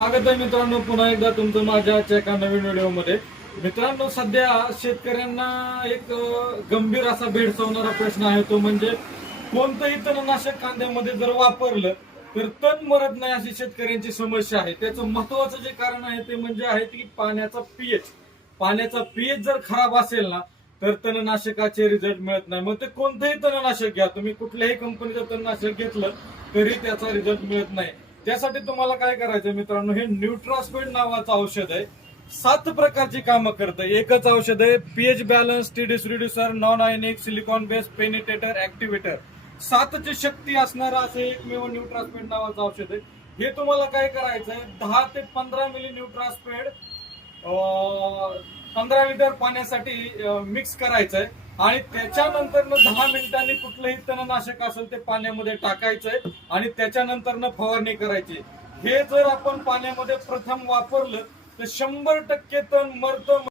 स्वागत आहे मित्रांनो, पुन्हा एकदा तुमचं माझ्या एका नवीन व्हिडिओमध्ये. मित्रांनो, सध्या शेतकऱ्यांना एक गंभीर असा भेडसावणारा प्रश्न आहे, तो म्हणजे कोणतंही तणनाशक कांद्यामध्ये जर वापरलं तर तण मरत नाही, अशी शेतकऱ्यांची समस्या आहे. त्याचं महत्वाचं जे कारण आहे ते म्हणजे आहे की पाण्याचा पीएच जर खराब असेल ना तर तणनाशकाचे रिझल्ट मिळत नाही. मग ते कोणतंही तणनाशक घ्या तुम्ही, कुठल्याही कंपनीचं तणनाशक घेतलं तरी त्याचा रिझल्ट मिळत नाही. त्यासाठी तुम्हाला काय करायचं मित्रांनो, हे न्यूट्रास्पेड नावाचं औषध आहे. 7 प्रकारची कामं करतं. एकच औषध आहे, pH balance, TDS reducer, non ionic, silicone base, penetrator, activator. 7ची शक्ती असणारं असं एकमेव न्यूट्रास्पेड नावाचं औषध आहे. हे तुम्हाला काय करायचंय, 10 ते 15 मिली न्यूट्रास्पेड 15 लिटर पाण्यासाठी मिक्स करायचंय आणि त्याच्यानंतर 10 मिनिटांनी कुठलंही तणनाशक असेल ते पाण्यामध्ये टाकायचंय आणि त्याच्यानंतर फवारणी करायची. हे जर आपण पाण्यामध्ये प्रथम वापरलं तर 100% तण मरतं.